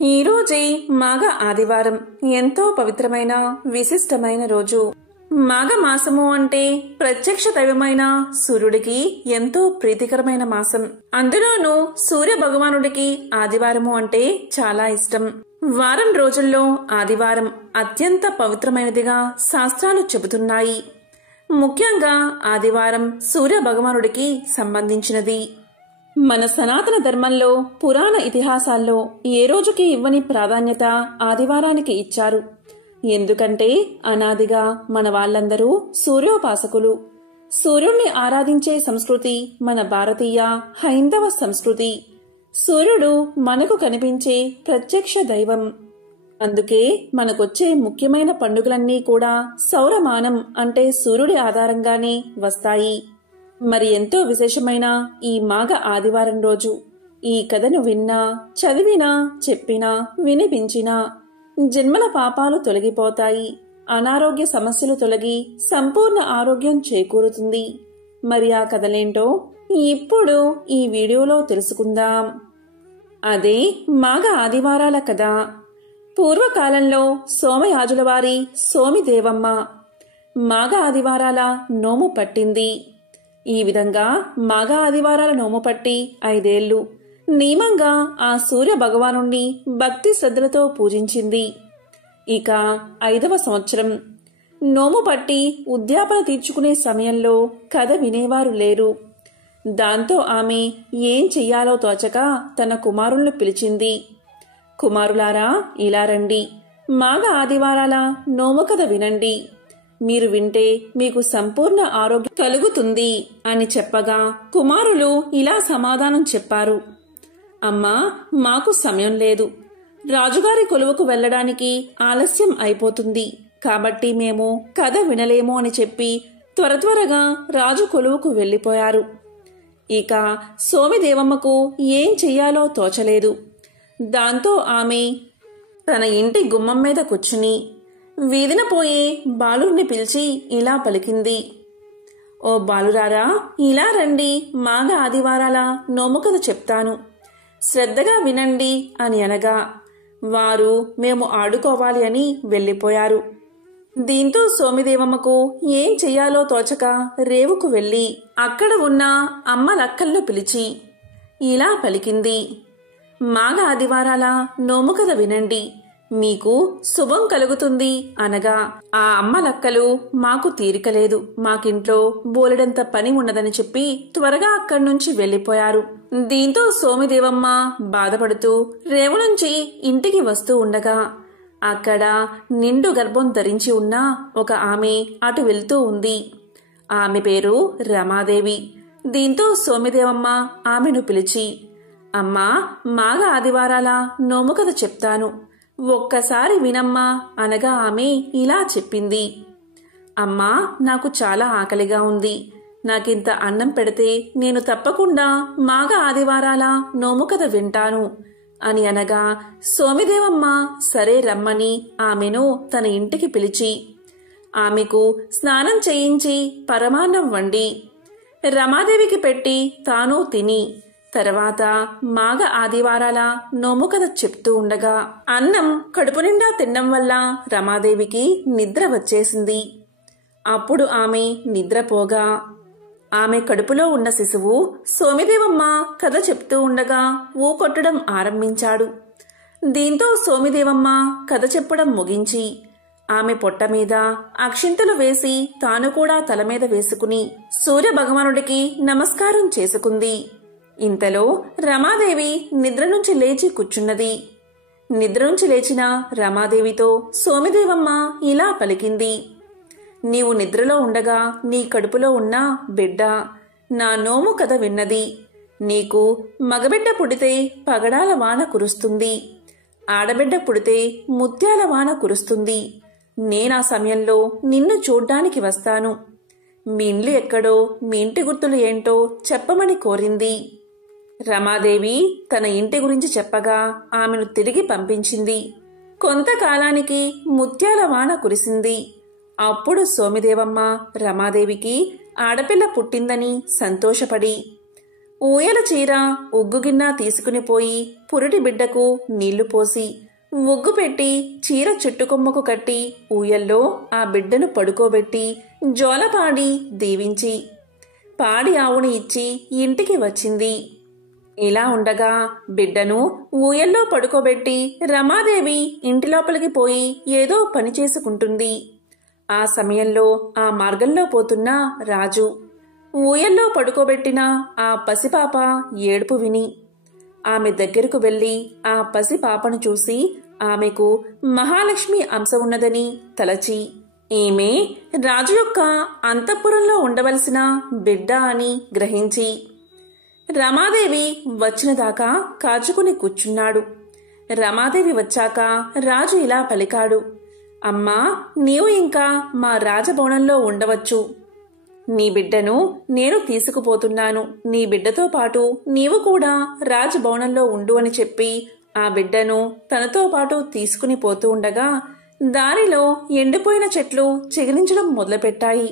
ఈ రోజే మాఘ ఆదివారం ఎంతో పవిత్రమైన విశిష్టమైన రోజు. మాఘ మాసము అంటే ప్రత్యక్ష దైవమైన సూర్యుడికి ఎంతో ప్రీతికరమైన మాసం. అందులోనూ సూర్య భగవానుడికి ఆదివారము అంటే చాలా ఇష్టం. వారం రోజుల్లో ఆదివారం అత్యంత పవిత్రమైనదిగా శాస్త్రాలు చెబుతున్నాయి. ముఖ్యంగా ఆదివారం సూర్య భగవానుడికి సంబంధించినది. మన సనాతన ధర్మంలో పురాణ ఇతిహాసాల్లో ఏ రోజుకి ఇవ్వని ప్రాధాన్యత ఆదివారానికి ఇచ్చారు. ఎందుకంటే అనాదిగా మన వాళ్ళందరూ సూర్యోపాసకులు. సూర్యుణ్ణి ఆరాధించే సంస్కృతి మన భారతీయ హైందవ సంస్కృతి. సూర్యుడు మనకు కనిపించే ప్రత్యక్ష దైవం. అందుకే మనకొచ్చే ముఖ్యమైన పండుగలన్నీ కూడా సౌరమానం అంటే సూర్యుడి ఆధారంగానే వస్తాయి. మరి ఎంతో విశేషమైన ఈ మాఘ ఆదివారం రోజు ఈ కథను విన్నా, చదివినా, చెప్పినా, వినిపించినా జన్మల పాపాలు తొలగిపోతాయి. అనారోగ్య సమస్యలు తొలగి సంపూర్ణ ఆరోగ్యం చేకూరుతుంది. మరి ఆ కథలేంటో ఇప్పుడు ఈ వీడియోలో తెలుసుకుందాం. అదే మాఘ ఆదివారాల కథ. పూర్వకాలంలో సోమయాజుల వారి సోమిదేవమ్మ మాఘ ఆదివారాల నోము పట్టింది. ఈ విధంగా మాఘ ఆదివారాల నోము పట్టి 5 ఏళ్లు నియమంగా ఆ సూర్య భగవానుణ్ణి భక్తి శ్రద్ధలతో పూజించింది. ఇక 5వ సంవత్సరం నోము పట్టి ఉద్యాపన తీర్చుకునే సమయంలో కథ వినేవారు లేరు. దాంతో ఆమె ఏం చెయ్యాలో తోచక తన కుమారులను పిలిచింది. కుమారులారా, ఇలా రండి, మాఘ ఆదివారాల నోము కథ వినండి. మీరు వింటే మీకు సంపూర్ణ ఆరోగ్యం కలుగుతుంది అని చెప్పగా కుమారులు ఇలా సమాధానం చెప్పారు. అమ్మా, మాకు సమయం లేదు. రాజుగారి కొలువుకు వెళ్లడానికి ఆలస్యం అయిపోతుంది. కాబట్టి మేము కథ వినలేము అని చెప్పి త్వరగా రాజు కొలువుకు వెళ్లిపోయారు. ఇక సోమిదేవమ్మకు ఏం చెయ్యాలో తోచలేదు. దాంతో ఆమె తన ఇంటి గుమ్మం మీద కూర్చుని వీధిన పోయే బాలుర్ని పిలిచి ఇలా పలికింది. ఓ బాలురారా, ఇలా రండి, మాఘ ఆదివారాల నోము కథ చెప్తాను, శ్రద్ధగా వినండి అని అనగా వారు మేము ఆడుకోవాలి అని వెళ్లిపోయారు. దీంతో సోమిదేవమ్మకు ఏం చెయ్యాలో తోచక రేవుకు వెళ్లి అక్కడ ఉన్న అమ్మలక్కలను పిలిచి ఇలా పలికింది. మాఘ ఆదివారాల నోము కథ వినండి, మీకు శుభం కలుగుతుంది అనగా ఆ అమ్మలక్కలు మాకు తీరికలేదు, మాకింట్లో బోలెడంత పని ఉన్నదని చెప్పి త్వరగా అక్కడి నుంచి వెళ్లిపోయారు. దీంతో సోమిదేవమ్మ బాధపడుతూ రేవు నుంచి ఇంటికి వస్తూ ఉండగా అక్కడ నిండు గర్భం ధరించి ఉన్న ఒక ఆమె అటు వెళ్తూ ఉంది. ఆమె పేరు రమాదేవి. దీంతో సోమిదేవమ్మ ఆమెను పిలిచి, అమ్మా, మాఘ ఆదివారాల నోము కథ చెప్తాను, ఒక్కసారి వినమ్మా అనగా ఆమె ఇలా చెప్పింది. అమ్మా, నాకు చాలా ఆకలిగా ఉంది. నాకింత అన్నం పెడితే నేను తప్పకుండా మాఘ ఆదివారాల నోము కథ వింటాను అని అనగా సోమిదేవమ్మ సరే రమ్మని ఆమెను తన ఇంటికి పిలిచి ఆమెకు స్నానం చేయించి పరమాన్నం వండి రమాదేవికి పెట్టి తాను తిని తర్వాత మాఘ ఆదివారాల నోము కథ చెప్తూ ఉండగా అన్నం కడుపు నిండా తినడం వల్ల రమాదేవికి నిద్ర వచ్చేసింది. అప్పుడు ఆమె నిద్రపోగా ఆమె కడుపులో ఉన్న శిశువు సోమిదేవమ్మ కథ చెప్తూ ఉండగా ఊకొట్టడం ఆరంభించాడు. దీంతో సోమిదేవమ్మ కథ చెప్పడం ముగించి ఆమె పొట్ట మీద అక్షింతలు వేసి తాను కూడా తల మీద వేసుకుని సూర్య భగవానుడికి నమస్కారం చేసుకుంది. ఇంతలో రమాదేవి నిద్ర నుంచి లేచి కూర్చున్నది. నిద్ర నుంచి లేచిన రమాదేవితో సోమిదేవమ్మ ఇలా పలికింది. నీవు నిద్రలో ఉండగా నీ కడుపులో ఉన్న బిడ్డ నా నోము కథ విన్నది. నీకు మగబిడ్డ పుడితే పగడాల వాన కురుస్తుంది, ఆడబిడ్డ పుడితే ముత్యాల వాన కురుస్తుంది. నేనా సమయంలో నిన్ను చూడ్డానికి వస్తాను. మీ ఇండ్లు ఎక్కడో, మీ ఇంటి గుర్తులు ఏంటో చెప్పమని కోరింది. రమాదేవి తన ఇంటి గురించి చెప్పగా ఆమెను తిరిగి పంపించింది. కొంతకాలానికి ముత్యాల వాన కురిసింది. అప్పుడు సోమిదేవమ్మ రమాదేవికి ఆడపిల్ల పుట్టిందని సంతోషపడి ఊయల చీర ఉగ్గు గిన్నె తీసుకుని పోయి పురిటి బిడ్డకు నీళ్లు పోసి ఉగ్గు పెట్టి చీర చెట్టుకొమ్మకు కట్టి ఊయల్లో ఆ బిడ్డను పడుకోబెట్టి జోలపాడి దీవించి పాడి ఆవుని ఇచ్చి ఇంటికి వచ్చింది. ఇలా ఉండగా బిడ్డను ఊయల్లో పడుకోబెట్టి రమాదేవి ఇంటి లోపలికి పోయి ఏదో పని చేసుకుంటుంది. ఆ సమయంలో ఆ మార్గంలో పోతున్న రాజు ఊయల్లో పడుకోబెట్టిన ఆ పసిపాప ఏడుపు విని ఆమె దగ్గరకు వెళ్లి ఆ పసిపాపను చూసి ఆమెకు మహాలక్ష్మి అంశ ఉన్నదని తలచి ఈమె రాజు యొక్క అంతఃపురంలో ఉండవలసిన బిడ్డ అని గ్రహించి రమాదేవి వచ్చినదాకా కాచుకుని కూర్చున్నాడు. రమాదేవి వచ్చాక రాజు ఇలా పలికాడు, అమ్మా, నీవు ఇంకా మా రాజభవనంలో ఉండవచ్చు. నీ బిడ్డను నేను తీసుకుపోతున్నాను. నీ బిడ్డతో పాటు నీవు కూడా రాజభవనంలో ఉండు అని చెప్పి ఆ బిడ్డను తనతో పాటు తీసుకుని పోతూ ఉండగా దారిలో ఎండిపోయిన చెట్లు చిగురించడం మొదలుపెట్టాయి.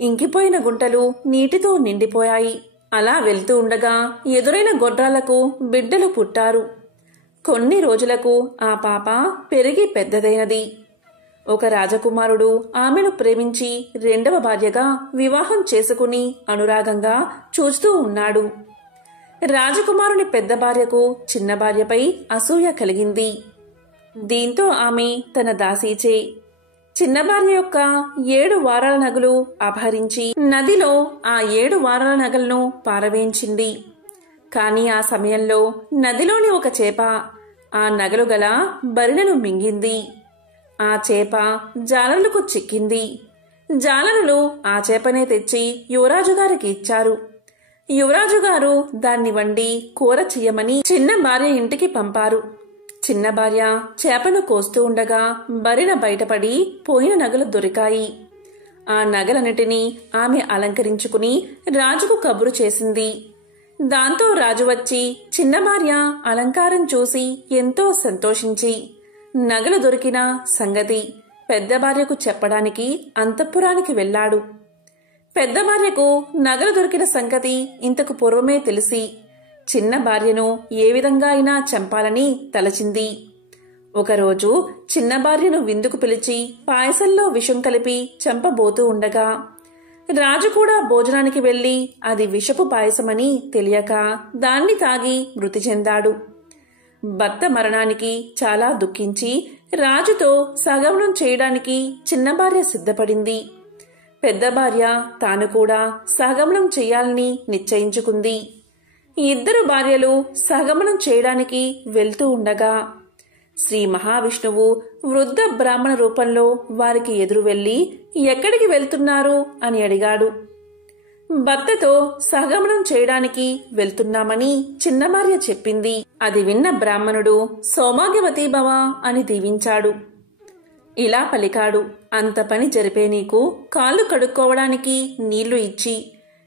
ఇంకిపోయిన గుంటలు నీటితో నిండిపోయాయి. అలా వెళ్తూ ఉండగా ఎదురైన గొడ్రాలకు బిడ్డలు పుట్టారు. కొన్ని రోజులకు ఆ పాప పెరిగి పెద్దదైనది. ఒక రాజకుమారుడు ఆమెను ప్రేమించి రెండవ భార్యగా వివాహం చేసుకుని అనురాగంగా చూస్తూ ఉన్నాడు. రాజకుమారుని పెద్ద భార్యకు చిన్న భార్యపై అసూయ కలిగింది. దీంతో ఆమె తన దాసీచే చిన్న భార్య యొక్క 7 వారాల నగలు అపహరించి నదిలో ఆ 7 వారాల నగలను పారవేయించింది. కాని ఆ సమయంలో నదిలోని ఒక చేప ఆ నగలు గల బరిణను మింగింది. ఆ చేప జాలరులకు చిక్కింది. జాలరులు ఆ చేపనే తెచ్చి యువరాజు గారికి ఇచ్చారు. యువరాజు గారు దాన్ని వండి కూర చెయ్యమని చిన్న భార్య ఇంటికి పంపారు. చిన్న భార్య చేపను కోస్తూ ఉండగా బరిన బయటపడి పోయిన నగలు దొరికాయి. ఆ నగలన్నిటినీ ఆమె అలంకరించుకుని రాజుకు కబురు చేసింది. దాంతో రాజు వచ్చి చిన్న భార్య అలంకారం చూసి ఎంతో సంతోషించి నగలు దొరికిన సంగతి పెద్ద భార్యకు చెప్పడానికి అంతఃపురానికి వెళ్లాడు. పెద్ద భార్యకు నగలు దొరికిన సంగతి ఇంతకు పూర్వమే తెలిసి చిన్న భార్యను ఏ విధంగా అయినా చంపాలని తలచింది. ఒకరోజు చిన్న భార్యను విందుకు పిలిచి పాయసంలో విషం కలిపి చంపబోతూ ఉండగా రాజు కూడా భోజనానికి వెళ్లి అది విషపు పాయసమని తెలియక దాన్ని తాగి మృతి చెందాడు. భర్త మరణానికి చాలా దుఃఖించి రాజుతో సగమనం చేయడానికి చిన్న భార్య సిద్ధపడింది. పెద్ద భార్య తాను కూడా సగమనం చెయ్యాలని నిశ్చయించుకుంది. ఇద్దరు భార్యలు సగమనం చేయడానికి వెళ్తూ ఉండగా శ్రీ మహావిష్ణువు వృద్ధ బ్రాహ్మణ రూపంలో వారికి ఎదురు వెళ్లి ఎక్కడికి వెళ్తున్నారు అని అడిగాడు. భర్తతో సహగమనం చేయడానికి వెళ్తున్నామని చిన్న భార్య చెప్పింది. అది విన్న బ్రాహ్మణుడు సౌభాగ్యవతీ భవ అని దీవించాడు. ఇలా పలికాడు, అంత పని జరిపే నీకు కాళ్ళు కడుక్కోవడానికి నీళ్లు ఇచ్చి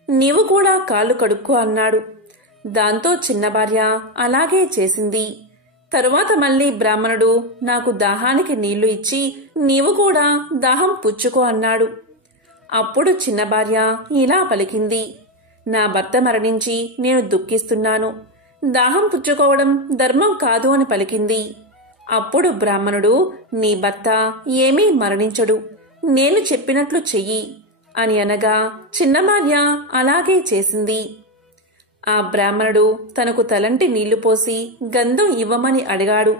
నీవు కూడా కాళ్ళు కడుక్కో అన్నాడు. దాంతో చిన్న భార్య అలాగే చేసింది. తరువాత మళ్లీ బ్రాహ్మణుడు నాకు దాహానికి నీళ్లు ఇచ్చి నీవు కూడా దాహం పుచ్చుకో అన్నాడు. అప్పుడు చిన్న భార్య ఇలా పలికింది, నా భర్త మరణించి నేను దుఃఖిస్తున్నాను, దాహం పుచ్చుకోవడం ధర్మం కాదు అని పలికింది. అప్పుడు బ్రాహ్మణుడు నీ భర్త ఏమీ మరణించడు, నేను చెప్పినట్లు చెయ్యి అని అనగా చిన్న భార్య అలాగే చేసింది. ఆ బ్రాహ్మణుడు తనకు తలంటి నీళ్లు పోసి గంధం ఇవ్వమని అడిగాడు.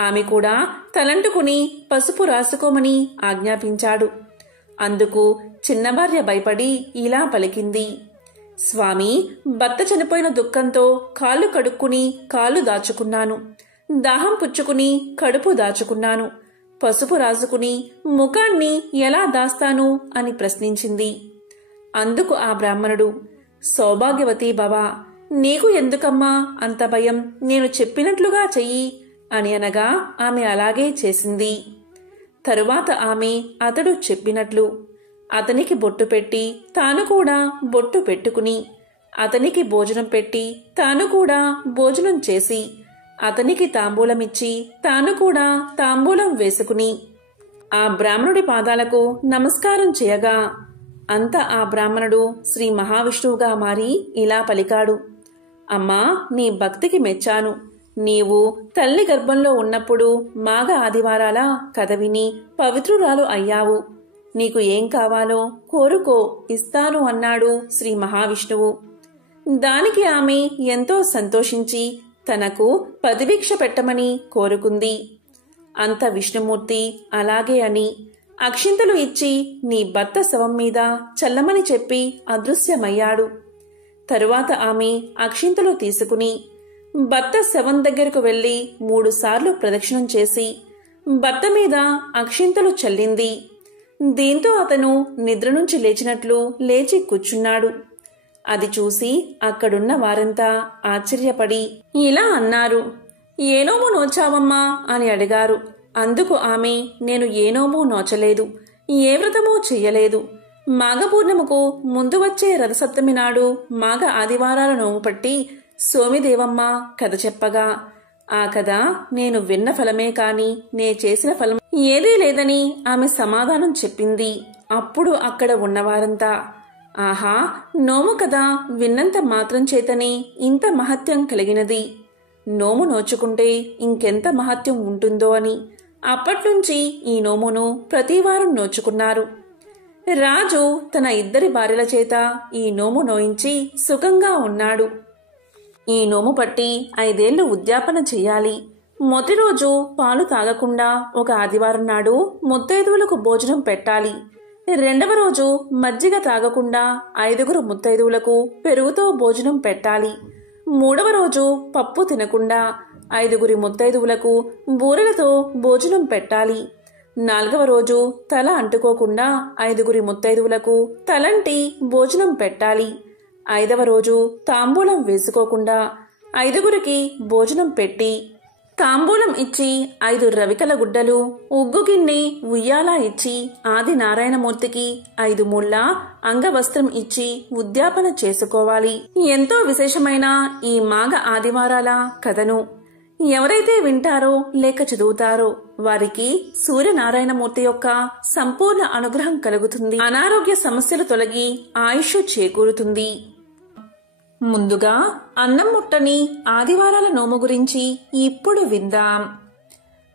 ఆమె కూడా తలంటుకుని పసుపు రాసుకోమని ఆజ్ఞాపించాడు. అందుకు చిన్న భార్య భయపడి ఇలా పలికింది, స్వామి, భర్త చనిపోయిన దుఃఖంతో కాళ్ళు కడుక్కుని కాళ్ళు దాచుకున్నాను, దాహం పుచ్చుకుని కడుపు దాచుకున్నాను, పసుపు రాసుకుని ముఖాన్ని ఎలా దాస్తాను అని ప్రశ్నించింది. అందుకు ఆ బ్రాహ్మణుడు సౌభాగ్యవతీ భవ, నీకు ఎందుకమ్మా అంత భయం, నేను చెప్పినట్లుగా చెయ్యి అని అనగా ఆమె అలాగే చేసింది. తరువాత ఆమె అతడు చెప్పినట్లు అతనికి బొట్టు పెట్టి తాను కూడా బొట్టు పెట్టుకుని అతనికి భోజనం పెట్టి తాను కూడా భోజనం చేసి అతనికి తాంబూలమిచ్చి తాను కూడా తాంబూలం వేసుకుని ఆ బ్రాహ్మణుడి పాదాలకు నమస్కారం చేయగా అంత ఆ బ్రాహ్మణుడు శ్రీ మహావిష్ణువుగా మారి ఇలా పలికాడు. అమ్మా, నీ భక్తికి మెచ్చాను. నీవు తల్లి గర్భంలో ఉన్నప్పుడు మాఘ ఆదివారాల కథ విని పవిత్రురాలు అయ్యావు. నీకు ఏం కావాలో కోరుకో, ఇస్తాను అన్నాడు శ్రీ మహావిష్ణువు. దానికి ఆమె ఎంతో సంతోషించి తనకు పతిభిక్ష పెట్టమని కోరుకుంది. అంత విష్ణుమూర్తి అలాగే అని అక్షింతలు ఇచ్చి నీ భర్త శవం మీద చల్లమని చెప్పి అదృశ్యమయ్యాడు. తరువాత ఆమె అక్షింతలు తీసుకుని భర్త శవం దగ్గరకు వెళ్లి 3 సార్లు ప్రదక్షిణం చేసి భర్త మీద అక్షింతలు చల్లింది. దీంతో అతను నిద్ర నుంచి లేచినట్లు లేచి కూర్చున్నాడు. అది చూసి అక్కడున్న వారంతా ఆశ్చర్యపడి ఇలా అన్నారు, ఏ నోము నోచావమ్మా అని అడిగారు. అందుకు ఆమె, నేను ఏ నోము నోచలేదు, ఏ వ్రతమూ చెయ్యలేదు. మాఘపూర్ణిమకు ముందు వచ్చే రథసప్తమి నాడు మాఘ ఆదివారాల నోము పట్టి సోమిదేవమ్మ కథ చెప్పగా ఆ కథ నేను విన్న ఫలమే కాని నే చేసిన ఫలం ఏదీ లేదని ఆమె సమాధానం చెప్పింది. అప్పుడు అక్కడ ఉన్నవారంతా, ఆహా, నోము కథ విన్నంత మాత్రం చేతనే ఇంత మహత్యం కలిగినది. నోము నోచుకుంటే ఇంకెంత మహత్యం ఉంటుందో అని అప్పట్నుంచి ఈ నోమును ప్రతివారం నోచుకున్నారు. రాజు తన 2 భార్యల చేత ఈ నోము నోయించి సుఖంగా ఉన్నాడు. ఈ నోము పట్టి 5 ఏళ్లు ఉద్యాపన చెయ్యాలి. మొదటి రోజు పాలు తాగకుండా ఒక ఆదివారం నాడు ముత్తైదువులకు భోజనం పెట్టాలి. 2వ రోజు మజ్జిగ తాగకుండా 5గురు ముత్తైదువులకు పెరుగుతో భోజనం పెట్టాలి. 3వ రోజు పప్పు తినకుండా 5గురి ముత్తైదువులకు బూరెలతో భోజనం పెట్టాలి. 4వ రోజు తల అంటుకోకుండా 5గురి ముత్తైదువులకు తలంటి భోజనం పెట్టాలి. 5వ రోజు తాంబూలం వేసుకోకుండా 5గురికి భోజనం పెట్టి తాంబూలం ఇచ్చి 5 రవికల గుడ్డలు, ఉగ్గు గిన్నె, ఉయ్యాల ఇచ్చి ఆది నారాయణమూర్తికి 5 ముళ్ళ అంగవస్త్రం ఇచ్చి ఉద్యాపన చేసుకోవాలి. ఎంతో విశేషమైన ఈ మాఘ ఆదివారాల కథను ఎవరైతే వింటారో లేక చదువుతారో వారికి సూర్యనారాయణమూర్తి యొక్క సంపూర్ణ అనుగ్రహం కలుగుతుంది. అనారోగ్య సమస్యలు తొలగి ఆయుష్ చేకూరుతుంది. ముందుగా అన్నం ముట్టని ఆదివారాల నోము గురించి ఇప్పుడు విందాం.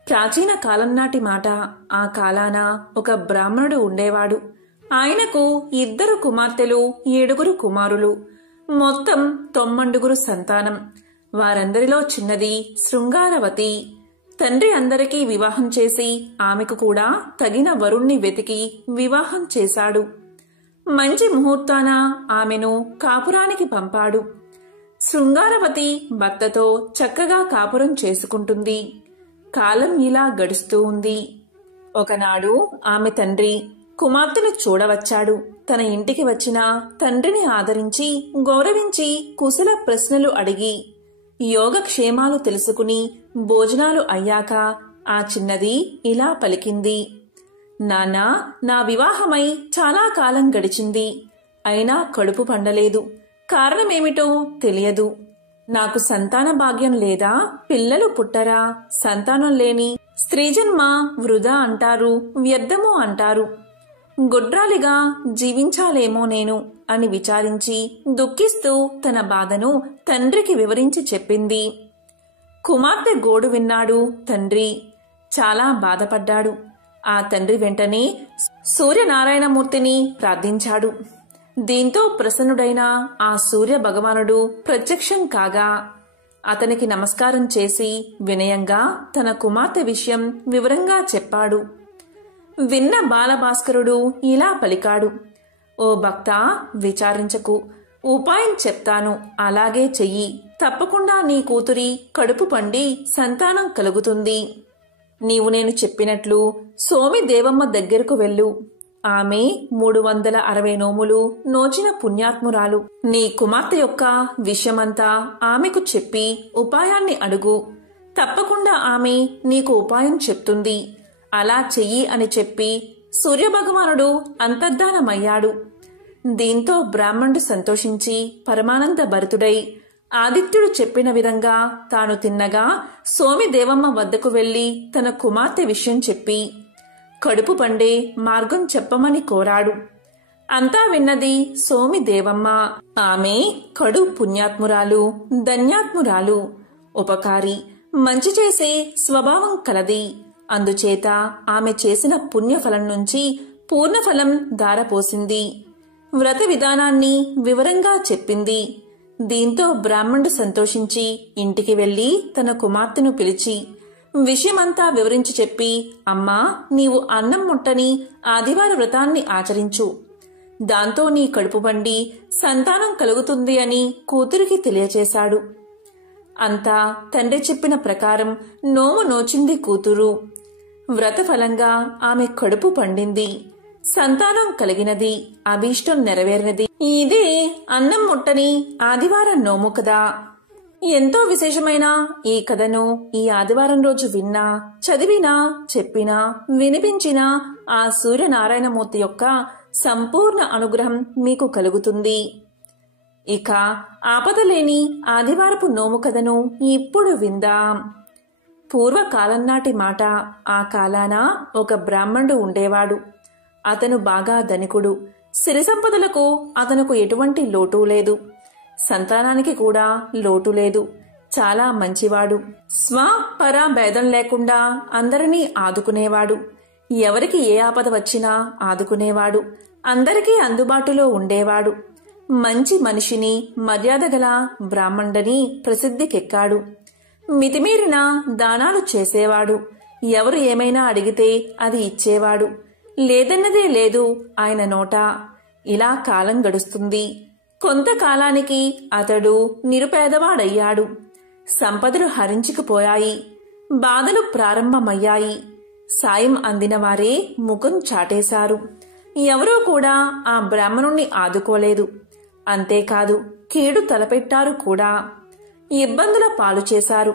ప్రాచీన కాలం నాటి మాట. ఆ కాలాన ఒక బ్రాహ్మణుడు ఉండేవాడు. ఆయనకు 2 కుమార్తెలు, 7గురు కుమారులు, మొత్తం 9గురు సంతానం. వారందరిలో చిన్నది శృంగారవతి. తండ్రి అందరికీ వివాహం చేసి ఆమెకు కూడా తగిన వరుణ్ణి వెతికి వివాహం చేశాడు. మంచి ముహూర్తాన ఆమెను కాపురానికి పంపాడు. శృంగారవతి భర్తతో చక్కగా కాపురం చేసుకుంటుంది. కాలం ఇలా గడుస్తూ ఉంది. ఒకనాడు ఆమె తండ్రి కుమార్తెను చూడవచ్చాడు. తన ఇంటికి వచ్చిన తండ్రిని ఆదరించి గౌరవించి కుశల ప్రశ్నలు అడిగి యోగక్షేమాలు తెలుసుకుని భోజనాలు అయ్యాక ఆ చిన్నది ఇలా పలికింది, నాన్నా, నా వివాహమై చాలా కాలం గడిచింది. అయినా కడుపు పండలేదు. కారణమేమిటో తెలియదు. నాకు సంతాన భాగ్యం లేదా? పిల్లలు పుట్టరా? సంతానం లేని స్త్రీజన్మ వృధా అంటారు, వ్యర్థము అంటారు. గొడ్రాలిగా జీవించాలేమో నేను అని విచారించి దుఃఖిస్తూ తన బాధను తండ్రికి వివరించి చెప్పింది. కుమార్తె గోడు విన్నాడు తండ్రి. చాలా బాధపడ్డాడు. ఆ తండ్రి వెంటనే సూర్యనారాయణమూర్తిని ప్రార్థించాడు. దీంతో ప్రసన్నుడైన ఆ సూర్య భగవానుడు ప్రత్యక్షం కాగా అతనికి నమస్కారం చేసి వినయంగా తన కుమార్తె విషయం వివరంగా చెప్పాడు. విన్న బాలభాస్కరుడు ఇలా పలికాడు, ఓ భక్తా, విచారించకు. ఉపాయం చెప్తాను, అలాగే చెయ్యి. తప్పకుండా నీ కూతురి కడుపు పండి సంతానం కలుగుతుంది. నీవు నేను చెప్పినట్లు సోమి దేవమ్మ దగ్గరకు వెళ్ళు. ఆమె 360 నోములు నోచిన పుణ్యాత్మురాలు. నీ కుమార్తె యొక్క విషయమంతా ఆమెకు చెప్పి ఉపాయాన్ని అడుగు. తప్పకుండా ఆమె నీకు ఉపాయం చెప్తుంది. అలా చెయ్యి అని చెప్పి సూర్యభగవానుడు అంతర్ధానమయ్యాడు. దీంతో బ్రాహ్మణుడు సంతోషించి పరమానంద భరితుడై ఆదిత్యుడు చెప్పిన విధంగా తాను తిన్నగా సోమిదేవమ్మ వద్దకు వెళ్లి తన కుమార్తె విషయం చెప్పి కడుపు పండే మార్గం చెప్పమని కోరాడు. అంతా విన్నది సోమి దేవమ్మ. ఆమె కడు పుణ్యాత్మురాలు, ధన్యాత్మురాలు, ఉపకారి, మంచి చేసే స్వభావం కలది. అందుచేత ఆమె చేసిన పుణ్యఫలం నుంచి పూర్ణఫలం ధారపోసింది. వ్రత విధానాన్ని వివరంగా చెప్పింది. దీంతో బ్రాహ్మణుడు సంతోషించి ఇంటికి వెళ్లి తన కుమార్తెను పిలిచి విషయమంతా వివరించి చెప్పి, అమ్మా, నీవు అన్నం ముట్టని ఆదివార వ్రతాన్ని ఆచరించు. దాంతో నీ కడుపు బండి సంతానం కలుగుతుంది అని కూతురికి తెలియచేశాడు. అంతా తండ్రి చెప్పిన ప్రకారం నోము నోచింది కూతురు. వ్రతఫలంగా ఆమె కడుపు పండింది, సంతానం కలిగినది, అభీష్టం నెరవేరినది. ఇదే అన్నం ముట్టని ఆదివారం నోము కదా. ఎంతో విశేషమైన ఈ కథను ఈ ఆదివారం రోజు విన్నా, చదివినా, చెప్పినా, వినిపించినా ఆ సూర్యనారాయణమూర్తి యొక్క సంపూర్ణ అనుగ్రహం మీకు కలుగుతుంది. ఇక ఆపదలేని ఆదివారపు నోము కథను ఇప్పుడు విందాం. పూర్వకాలం నాటి మాట. ఆ కాలాన ఒక బ్రాహ్మణుడు ఉండేవాడు. అతను బాగా ధనికుడు. సిరి సంపదలకు అతనుకు ఎటువంటి లోటు లేదు. సంతానానికి కూడా లోటు లేదు. చాలా మంచివాడు. స్వ పర భేదం లేకుండా అందరినీ ఆదుకునేవాడు. ఎవరికి ఏ ఆపద వచ్చినా ఆదుకునేవాడు. అందరికీ అందుబాటులో ఉండేవాడు. మంచి మనిషిని, మర్యాద గల బ్రాహ్మణుడని ప్రసిద్ధికెక్కాడు. మితిమీరిన దానాలు చేసేవాడు. ఎవరు ఏమైనా అడిగితే అది ఇచ్చేవాడు. లేదన్నదే లేదు ఆయన నోట. ఇలా కాలం గడుస్తుంది. కొంతకాలానికి అతడు నిరుపేదవాడయ్యాడు. సంపదలు హరించుకుపోయాయి. బాధలు ప్రారంభమయ్యాయి. సాయం అందిన వారే ముఖం చాటేశారు. ఎవరూ కూడా ఆ బ్రాహ్మణుణ్ణి ఆదుకోలేదు. అంతేకాదు, కీడు తలపెట్టారు కూడా. ఇబ్బందుల పాలు చేశారు.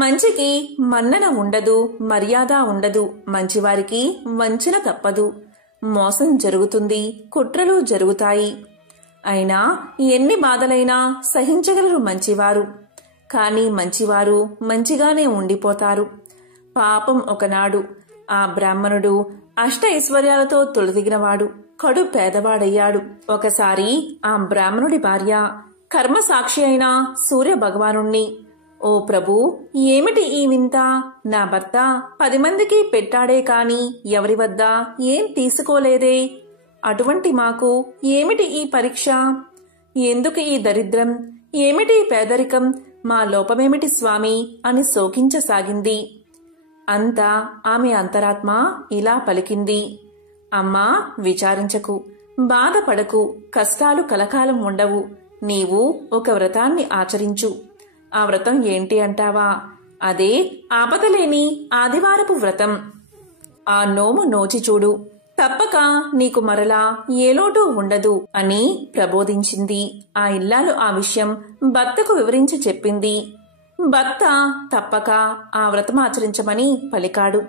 మంచికి మన్నన ఉండదు, మర్యాద ఉండదు. మంచివారికి వంచన తప్పదు. మోసం జరుగుతుంది, కుట్రలు జరుగుతాయి. అయినా ఎన్ని బాధలైనా సహించగలరు మంచివారు. కాని మంచివారు మంచిగానే ఉండిపోతారు. పాపం ఒకనాడు ఆ బ్రాహ్మణుడు అష్ట ఐశ్వర్యాలతో తొలదిగినవాడు, కడు పేదవాడయ్యాడు. ఒకసారి ఆ బ్రాహ్మణుడి భార్య కర్మసాక్షి అయిన సూర్య భగవానుణ్ణి, ఓ ప్రభూ, ఏమిటి ఈ వింత? నా భర్త 10 మందికి పెట్టాడే కాని ఎవరి వద్ద ఏం తీసుకోలేదే. అటువంటి మాకు ఏమిటి ఈ పరీక్ష? ఎందుకు ఈ దరిద్రం? ఏమిటి పేదరికం? మా లోపమేమిటి స్వామి అని శోకించసాగింది. అంతా ఆమె అంతరాత్మ ఇలా పలికింది, అమ్మా, విచారించకు, బాధపడకు. కష్టాలు కలకాలం ఉండవు. నీవు ఒక వ్రతాన్ని ఆచరించు. ఆ వ్రతం ఏంటి అంటావా? అదే ఆపదలేని ఆదివారపు వ్రతం. ఆ నోము నోచి చూడు. తప్పక నీకు మరలా ఏ లోటు ఉండదు అని ప్రబోధించింది. ఆ ఇల్లాలు ఆ విషయం భర్తకు వివరించి చెప్పింది. భర్త తప్పక ఆ వ్రతం ఆచరించమని పలికాడు.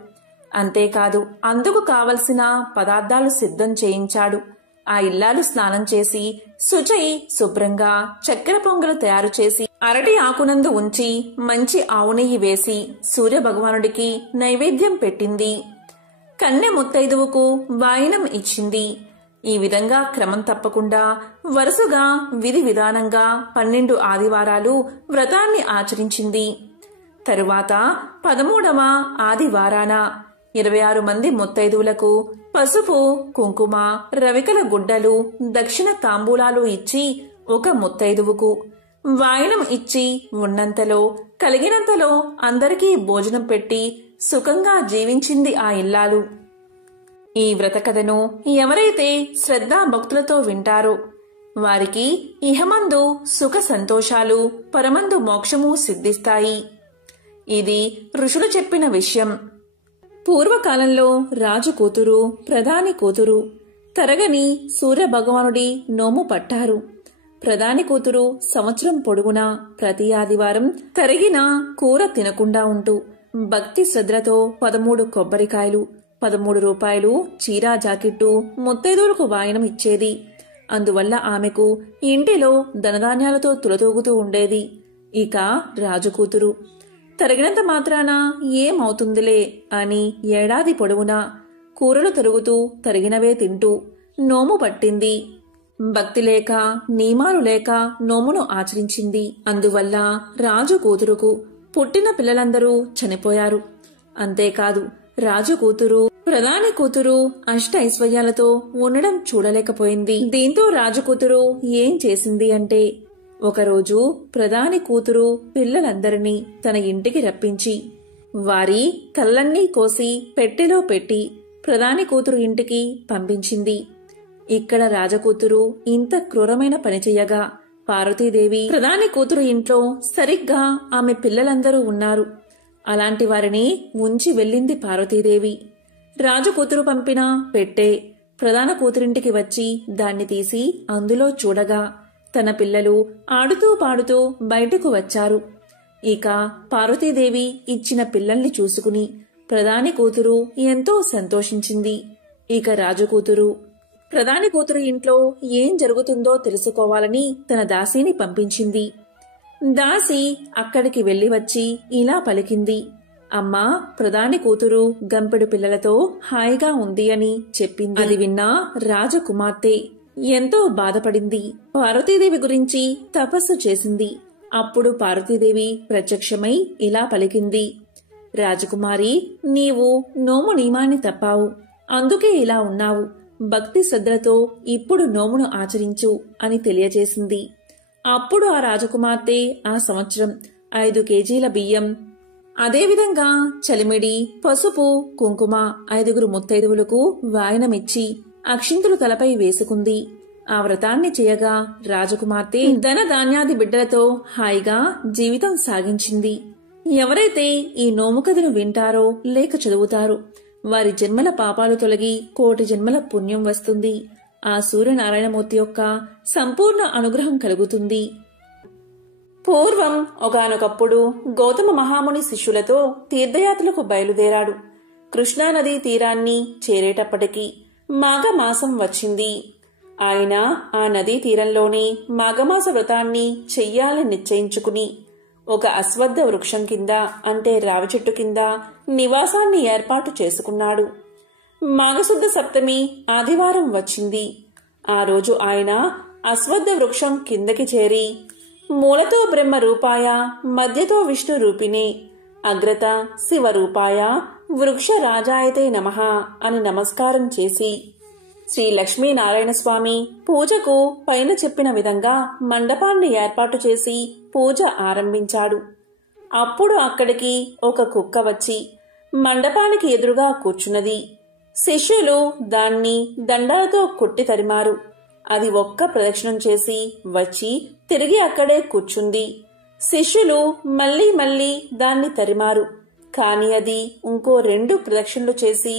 అంతేకాదు, అందుకు కావలసిన పదార్థాలు సిద్ధం చేయించాడు. ఆ ఇల్లాలు స్నానం చేసి శుచై శుభ్రంగా చక్కెర పొంగలు తయారు చేసి అరటి ఆకునందు ఉంచి మంచి ఆవు నెయ్యి వేసి సూర్యభగవానుడికి నైవేద్యం పెట్టింది. కన్నె ముత్తైదువుకు వాయినం ఇచ్చింది. ఈ విధంగా క్రమం తప్పకుండా వరుసగా విధి విధానంగా 12 ఆదివారాలు వ్రతాన్ని ఆచరించింది. తరువాత 13వ ఆదివారాన 26 మంది ముత్తైదువులకు పసుపు, కుంకుమ, రవికల గుడ్డలు, దక్షిణ తాంబూలాలు ఇచ్చి ఒక ముత్తైదువుకు వాయనం ఇచ్చి ఉన్నంతలో కలిగినంతలో అందరికీ భోజనం పెట్టి సుఖంగా జీవించింది ఆ ఇల్లాలు. ఈ వ్రతకథను ఎవరైతే శ్రద్ధా భక్తులతో వింటారో వారికి ఇహమందు సుఖ సంతోషాలు, పరమందు మోక్షము సిద్ధిస్తాయి. ఇది ఋషులు చెప్పిన విషయం. పూర్వకాలంలో రాజు కూతురు, ప్రధాని కూతురు తరగని సూర్యభగవానుడి నోము పట్టారు. ప్రధాని కూతురు సంవత్సరం పొడుగునా ప్రతి ఆదివారం తరిగిన కూర తినకుండా ఉంటూ భక్తి శ్రద్ధలతో 13 కొబ్బరికాయలు, 13 రూపాయలు చీరా జాకెట్టు ముత్తైదువులకు వాయనం ఇచ్చేది. అందువల్ల ఆమెకు ఇంటిలో ధనధాన్యాలతో తులతూగుతూ ఉండేది. ఇక రాజు కూతురు తరిగినంత మాత్రాన ఏమవుతుందిలే అని ఏడాది పొడవునా కూరలు తరుగుతూ తరిగినవే తింటూ నోము పట్టింది. భక్తి లేక నియమాలు లేక నోమును ఆచరించింది. అందువల్ల రాజు కూతురుకు పుట్టిన పిల్లలందరూ చనిపోయారు. అంతేకాదు రాజు కూతురు ప్రధాని కూతురు అష్ట ఐశ్వర్యాలతో ఉండడం చూడలేకపోయింది. దీంతో రాజు కూతురు ఏం చేసింది అంటే, ఒకరోజు ప్రధాని కూతురు పిల్లలందరినీ తన ఇంటికి రప్పించి వారి తలన్నీ కోసి పెట్టెలో పెట్టి ప్రధాని కూతురు ఇంటికి పంపించింది. ఇక్కడ రాజకూతురు ఇంత క్రూరమైన పని చెయ్యగా పార్వతీదేవి ప్రధాని కూతురు ఇంట్లో సరిగ్గా ఆమె పిల్లలందరూ ఉన్నారు. అలాంటి వారిని ఉంచి వెళ్ళింది పార్వతీదేవి. రాజకూతురు పంపిన పెట్టె ప్రధాన కూతురింటికి వచ్చి దాన్ని తీసి అందులో చూడగా తన పిల్లలు ఆడుతూ పాడుతూ బయటకు వచ్చారు. ఇక పార్వతీదేవి ఇచ్చిన పిల్లల్ని చూసుకుని ప్రధాని కూతురు ఎంతో సంతోషించింది. ఇక రాజకూతురు ప్రధాని కూతురు ఇంట్లో ఏం జరుగుతుందో తెలుసుకోవాలని తన దాసీని పంపించింది. దాసి అక్కడికి వెళ్లి వచ్చి ఇలా పలికింది, అమ్మా, ప్రధాని కూతురు గంపెడు పిల్లలతో హాయిగా ఉంది అని చెప్పింది. అది విన్న రాజకుమార్తె ఎంతో బాధపడింది. పార్వతీదేవి గురించి తపస్సు చేసింది. అప్పుడు పార్వతీదేవి ప్రత్యక్షమై ఇలా పలికింది, రాజకుమారి, నీవు నోము నియమాన్ని తప్పావు, అందుకే ఇలా ఉన్నావు. భక్తి శ్రద్ధలతో ఇప్పుడు నోమును ఆచరించు అని తెలియజేసింది. అప్పుడు ఆ రాజకుమార్తె ఆ సంవత్సరం 5 కేజీల బియ్యం, అదేవిధంగా చలిమిడి, పసుపు, కుంకుమ 5 ముత్తైదువులకు వాయనమిచ్చి అక్షింతలు తలపై వేసుకుంది. ఆ వ్రతాన్ని చేయగా రాజకుమార్తె ధన ధాన్యాది బిడ్డలతో హాయిగా జీవితం సాగించింది. ఎవరైతే ఈ నోము కథను వింటారో లేక చదువుతారో వారి జన్మల పాపాలు తొలగి కోటి జన్మల పుణ్యం వస్తుంది. ఆ సూర్యనారాయణమూర్తి యొక్క సంపూర్ణ అనుగ్రహం కలుగుతుంది. పూర్వం ఒకానొకప్పుడు గౌతమ మహాముని శిష్యులతో తీర్థయాత్రలకు బయలుదేరాడు. కృష్ణానదీ తీరాన్ని చేరేటప్పటికి మాఘమాసం వచ్చింది. ఆయన ఆ నదీ తీరంలోనే మాఘమాస వ్రతాన్ని చెయ్యాలని నిశ్చయించుకుని ఒక అశ్వత్థ వృక్షం కింద అంటే రావి చెట్టు కింద నివాసాన్ని ఏర్పాటు చేసుకున్నాడు. మాఘశుద్ధ సప్తమి ఆదివారం వచ్చింది. ఆ రోజు ఆయన అశ్వత్థ వృక్షం కిందకి చేరి మూలతో బ్రహ్మ రూపాయ మధ్యతో విష్ణు రూపిణే అగ్రత శివరూపాయ వృక్ష రాజాయతే నమః అని నమస్కారం చేసి శ్రీ లక్ష్మీనారాయణ స్వామి పూజకు పైన చెప్పిన విధంగా మండపాన్ని ఏర్పాటు చేసి పూజ ఆరంభించాడు. అప్పుడు అక్కడికి ఒక కుక్క వచ్చి మండపానికి ఎదురుగా కూర్చున్నది. శిష్యులు దాన్ని దండాలతో కొట్టి తరిమారు. అది ఒక్క ప్రదక్షిణం చేసి వచ్చి తిరిగి అక్కడే కూర్చుంది. శిష్యులు మళ్లీ మళ్లీ దాన్ని తరిమారు. కాని అది ఇంకో 2 ప్రదక్షిణలు చేసి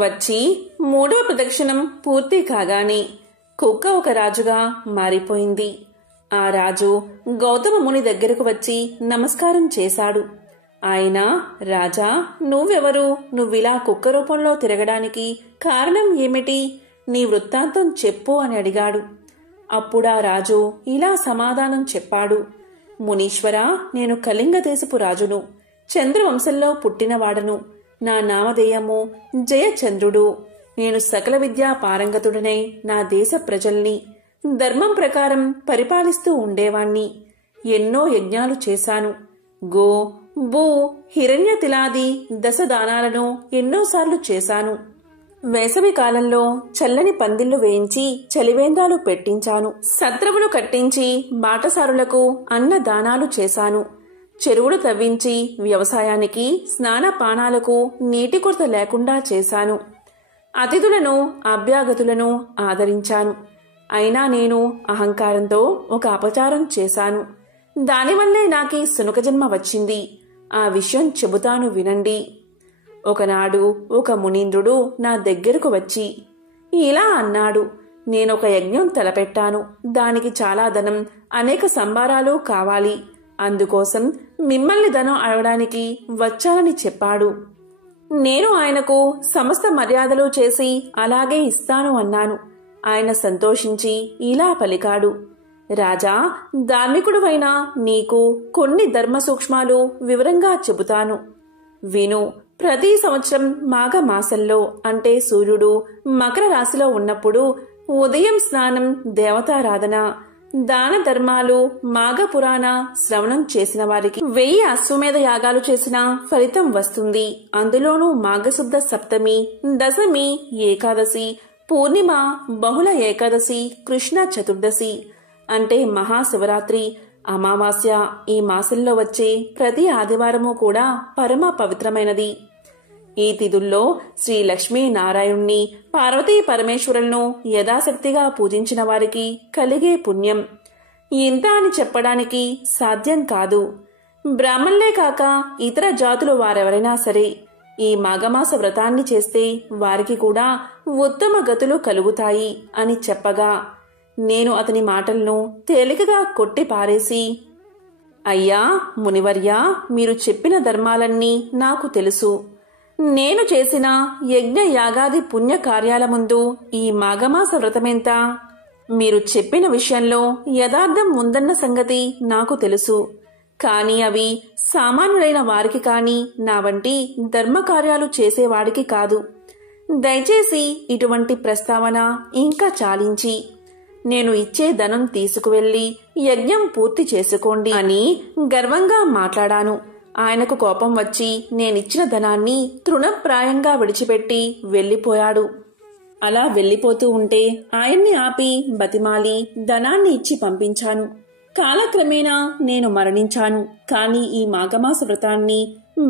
వచ్చి 3వ ప్రదక్షిణం పూర్తి కాగానే కుక్క ఒక రాజుగా మారిపోయింది. ఆ రాజు గౌతమ ముని దగ్గరకు వచ్చి నమస్కారం చేశాడు. ఆయన, రాజా, నువ్వెవరు? నువ్విలా కుక్క రూపంలో తిరగడానికి కారణం ఏమిటి? నీ వృత్తాంతం చెప్పు అని అడిగాడు. అప్పుడా రాజు ఇలా సమాధానం చెప్పాడు. మునీశ్వరా, నేను కళింగ దేశపు రాజును, చంద్రవంశంలో పుట్టినవాడను. నా నామధేయము జయచంద్రుడు. నేను సకల విద్యా పారంగతుడనే నా దేశ ప్రజల్ని ధర్మం ప్రకారం పరిపాలిస్తూ ఉండేవాణ్ణి. ఎన్నో యజ్ఞాలు చేశాను. గో, భూ, హిరణ్య తిలాది దశదానాలను ఎన్నోసార్లు చేశాను. వేసవి కాలంలో చల్లని పందిళ్లు వేయించి చలివేంద్రాలు పెట్టించాను. సత్రవులు కట్టించి బాటసారులకు అన్నదానాలు చేశాను. చెరువులు తవ్వించి వ్యవసాయానికి స్నానపానాలకు నీటి కొరత లేకుండా చేశాను. అతిథులను అభ్యాగతులను ఆదరించాను. అయినా నేను అహంకారంతో ఒక అపచారం చేశాను. దానివల్లే నాకీ సునక జన్మ వచ్చింది. ఆ విషయం చెబుతాను వినండి. ఒకనాడు ఒక మునీంద్రుడు నా దగ్గరకు వచ్చి ఇలా అన్నాడు. నేనొక యజ్ఞం తలపెట్టాను. దానికి చాలా ధనం, అనేక సంభారాలు కావాలి. అందుకోసం మిమ్మల్ని ధనం అడగడానికి వచ్చానని చెప్పాడు. నేను ఆయనకు సమస్త మర్యాదలు చేసి అలాగే ఇస్తాను అన్నాను. ఆయన సంతోషించి ఇలా పలికాడు. రాజా, ధార్మికుడువైన నీకు కొన్ని ధర్మ సూక్ష్మాలు వివరంగా చెబుతాను, విను. ప్రతి సంవత్సరం మాఘమాసంలో అంటే సూర్యుడు మకర రాశిలో ఉన్నప్పుడు ఉదయం స్నానం, దేవతారాధన, దాన ధర్మాలు, మాఘ పురాణ శ్రవణం చేసిన వారికి 1000 అశ్వమేధ యాగాలు చేసిన ఫలితం వస్తుంది. అందులోనూ మాఘశుద్ధ సప్తమి, దశమి, ఏకాదశి, పూర్ణిమ, బహుళ ఏకాదశి, కృష్ణ చతుర్దశి అంటే మహాశివరాత్రి, అమావాస్య ఈ మాసంలో వచ్చే ప్రతి ఆదివారము కూడా పరమ పవిత్రమైనది. ఈ తిథుల్లో శ్రీ లక్ష్మీనారాయణుణ్ణి, పార్వతీ పరమేశ్వరులను యథాశక్తిగా పూజించిన వారికి కలిగే పుణ్యం ఇంత అని చెప్పడానికి సాధ్యం కాదు. బ్రాహ్మణులే కాక ఇతర జాతులు వారెవరైనా సరే ఈ మాఘమాస వ్రతాన్ని చేస్తే వారికి కూడా ఉత్తమ గతులు కలుగుతాయి అని చెప్పగా నేను అతని మాటలను తేలికగా కొట్టి పారేసి, అయ్యా మునివర్యా, మీరు చెప్పిన ధర్మాలన్నీ నాకు తెలుసు. నేను చేసిన యజ్ఞ యాగాది పుణ్య కార్యాల ముందు ఈ మాఘమాస వ్రతమెంత? మీరు చెప్పిన విషయంలో యథార్థం ఉందన్న సంగతి నాకు తెలుసు. కాని అవి సామాన్యులైన వారికి కాని నా వంటి ధర్మకార్యాలు చేసేవాడికి కాదు. దయచేసి ఇటువంటి ప్రస్తావన ఇంకా చాలించి నేను ఇచ్చే ధనం తీసుకువెళ్లి యజ్ఞం పూర్తి చేసుకోండి అని గర్వంగా మాట్లాడాను. ఆయనకు కోపం వచ్చి నేనిచ్చిన ధనాన్ని తృణప్రాయంగా విడిచిపెట్టి వెళ్లిపోయాడు. అలా వెళ్లిపోతూ ఉంటే ఆయన్ని ఆపి బతిమాలి ధనాన్ని ఇచ్చి పంపించాను. కాలక్రమేణా నేను మరణించాను. కాని ఈ మాఘమాస వ్రతాన్ని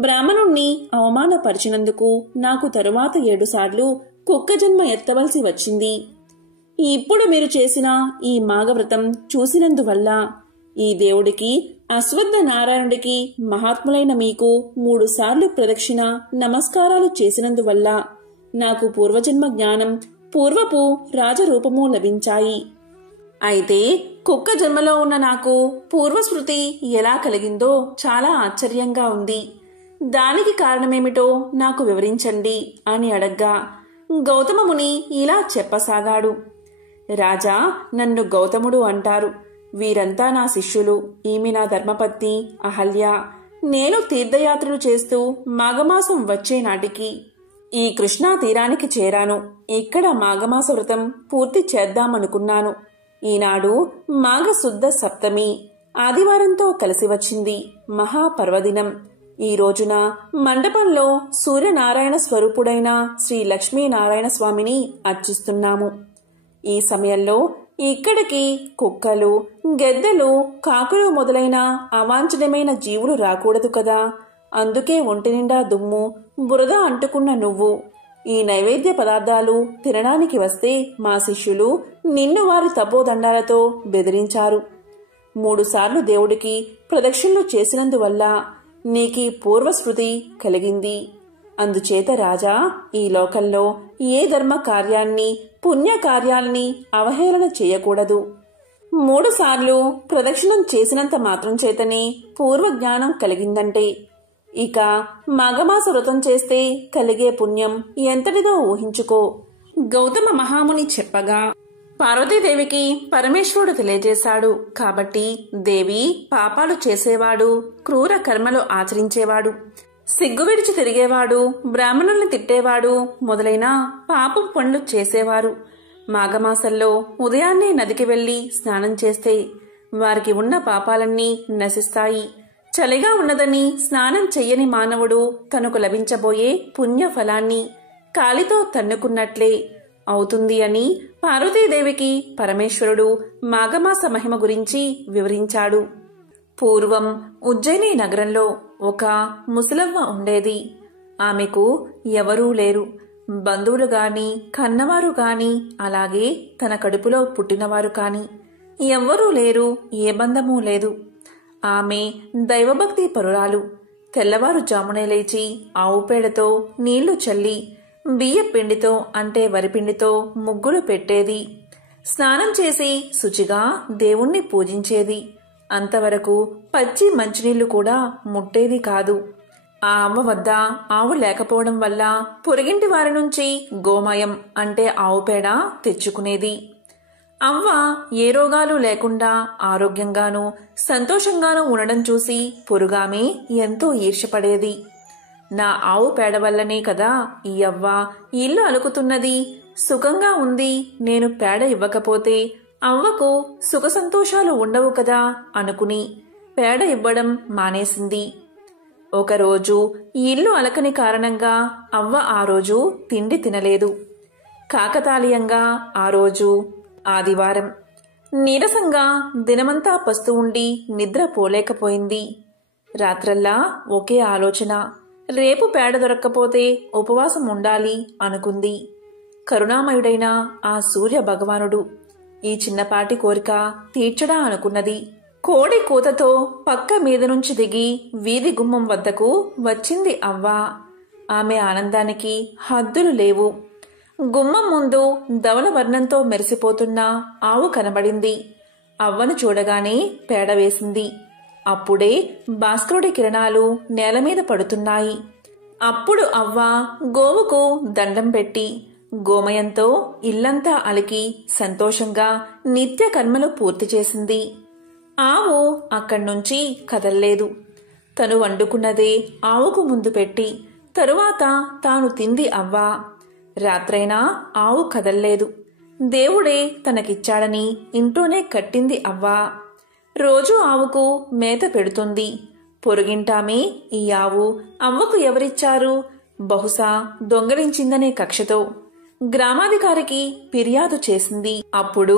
బ్రాహ్మణుణ్ణి అవమానపరిచినందుకు నాకు తరువాత 7 సార్లు కుక్క జన్మ ఎత్తవలసి వచ్చింది. ఇప్పుడు మీరు చేసిన ఈ మాఘవ్రతం చూసినందువల్ల ఈ దేవుడికి, అశ్వత్థ నారాయణుడికి, మహాత్ములైన మీకు 3 సార్లు ప్రదక్షిణ నమస్కారాలు చేసినందువల్ల నాకు పూర్వజన్మ జ్ఞానం, పూర్వపు రాజరూపము లభించాయి. అయితే కుక్క జన్మలో ఉన్న నాకు పూర్వస్మృతి ఎలా కలిగిందో చాలా ఆశ్చర్యంగా ఉంది. దానికి కారణమేమిటో నాకు వివరించండి అని అడగ్గా గౌతమ ముని ఇలా చెప్పసాగాడు. రాజా, నన్ను గౌతముడు అంటారు. వీరంతా నా శిష్యులు. ఈమె నా ధర్మపత్ని అహల్య. నేను తీర్థయాత్రలు చేస్తూ మాఘమాసం వచ్చే నాటికి ఈ కృష్ణా తీరానికి చేరాను. ఇక్కడ మాఘమాస వ్రతం పూర్తి చేద్దామనుకున్నాను. ఈనాడు మాఘశుద్ధ సప్తమి ఆదివారంతో కలిసి వచ్చింది. మహాపర్వదినం. ఈ రోజున మండపంలో సూర్యనారాయణ స్వరూపుడైన శ్రీ లక్ష్మీనారాయణ స్వామిని అర్చిస్తున్నాము. ఈ సమయంలో ఇక్కడికి కుక్కలు, గెద్దలు, కాకులు మొదలైన అవాంఛనీయమైన జీవులు రాకూడదు కదా. అందుకే ఒంటి నిండా దుమ్ము, బురద అంటుకున్న నువ్వు ఈ నైవేద్య పదార్థాలు తినడానికి వస్తే మా శిష్యులు నిన్ను వారి తపోదండాలతో బెదిరించారు. 3 సార్లు దేవుడికి ప్రదక్షిణలు చేసినందువల్ల నీకీ పూర్వస్మృతి కలిగింది. అందుచేత రాజా, ఈ లోకంలో ఏ ధర్మ కార్యాన్ని, పుణ్యకార్యాల్ని అవహేళన చేయకూడదు. 3 సార్లు ప్రదక్షిణం చేసినంత మాత్రం చేతనే పూర్వజ్ఞానం కలిగిందంటే ఇక మాఘమాస వ్రతం చేస్తే కలిగే పుణ్యం ఎంతటిదో ఊహించుకో. గౌతమ మహాముని చెప్పగా పార్వతీదేవికి పరమేశ్వరుడు తెలియజేశాడు. కాబట్టి దేవి పాపాలు చేసేవాడు, క్రూర కర్మలు ఆచరించేవాడు, సిగ్గు విడిచి తిరిగేవాడు, బ్రాహ్మణుల్ని తిట్టేవాడు మొదలైన పాపం పనులు చేసేవారు మాఘమాసంలో ఉదయాన్నే నదికి వెళ్లి స్నానం చేస్తే వారికి ఉన్న పాపాలన్నీ నశిస్తాయి. చలిగా ఉన్నదని స్నానం చెయ్యని మానవుడు తనకు లభించబోయే పుణ్యఫలాన్ని కాలితో తన్నుకున్నట్లే అవుతుంది అని పార్వతీదేవికి పరమేశ్వరుడు మాఘమాస మహిమ గురించి వివరించాడు. పూర్వం ఉజ్జయిని నగరంలో ఒక ముసలవ్వ ఉండేది. ఆమెకు ఎవరూ లేరు. బంధువులు గాని, కన్నవారు గాని, అలాగే తన కడుపులో పుట్టినవారు కాని ఎవ్వరూ లేరు. ఏ బంధమూ లేదు. ఆమె దైవభక్తి పరురాలు. తెల్లవారుజామునే లేచి ఆవు పేడతో నీళ్లు చల్లి బియ్య పిండితో అంటే వరిపిండితో ముగ్గులు పెట్టేది. స్నానం చేసి శుచిగా దేవుణ్ణి పూజించేది. అంతవరకు పచ్చి మంచినీళ్లు కూడా ముట్టేది కాదు. ఆ అవ్వ వద్ద ఆవు లేకపోవడం వల్ల పొరుగింటి వారి నుంచి గోమయం అంటే ఆవు పేడ తెచ్చుకునేది. అవ్వ ఏ రోగాలు లేకుండా ఆరోగ్యంగానూ సంతోషంగానూ ఉండడం చూసి పొరుగామె ఎంతో ఈర్ష్యపడేది. నా ఆవు పేడ వల్లనే కదా ఈ అవ్వ ఇల్లు అలుకుతున్నది, సుఖంగా ఉంది, నేను పేడ ఇవ్వకపోతే అవ్వకు సుఖ సంతోషాలు ఉండవు కదా అనుకుని పేడ ఇవ్వడం మానేసింది. ఒకరోజు ఇల్లు అలకని కారణంగా అవ్వ ఆ రోజు తిండి తినలేదు. కాకతాళీయంగా ఆ రోజు ఆదివారం. నీరసంగా దినమంతా పస్తు ఉండి నిద్ర పోలేకపోయింది. రాత్రల్లా ఒకే ఆలోచన, రేపు పేడ దొరక్కపోతే ఉపవాసం ఉండాలి అనుకుంది. కరుణామయుడైన ఆ సూర్య భగవానుడు ఈ చిన్నపాటి కోరిక తీర్చడా అనుకున్నది. కోడి కూతతో పక్క మీద నుంచి దిగి వీధి గుమ్మం వద్దకు వచ్చింది అవ్వ. ఆమె ఆనందానికి హద్దులు లేవు. గుమ్మం ముందు ధవల వర్ణంతో మెరిసిపోతున్న ఆవు కనబడింది. అవ్వను చూడగానే పేడ వేసింది. అప్పుడే భాస్కరుడి కిరణాలు నేలమీద పడుతున్నాయి. అప్పుడు అవ్వ గోవుకు దండం పెట్టి గోమయంతో ఇల్లంతా అలికి సంతోషంగా నిత్య కర్మలు పూర్తి చేసింది. ఆవు అక్కడ్నుంచి కదల్లేదు. తను వండుకున్నదే ఆవుకు ముందు పెట్టి తరువాత తాను తింది అవ్వ. రాత్రైనా ఆవు కదల్లేదు. దేవుడే తనకిచ్చాడని ఇంట్లోనే కట్టింది అవ్వ. రోజూ ఆవుకు మేత పెడుతుంది. పొరుగింటామే ఈ ఆవు అవ్వకు ఎవరిచ్చారు? బహుశా దొంగలించిందనే కక్షతో గ్రామాధికారికి ఫిర్యాదు చేసింది. అప్పుడు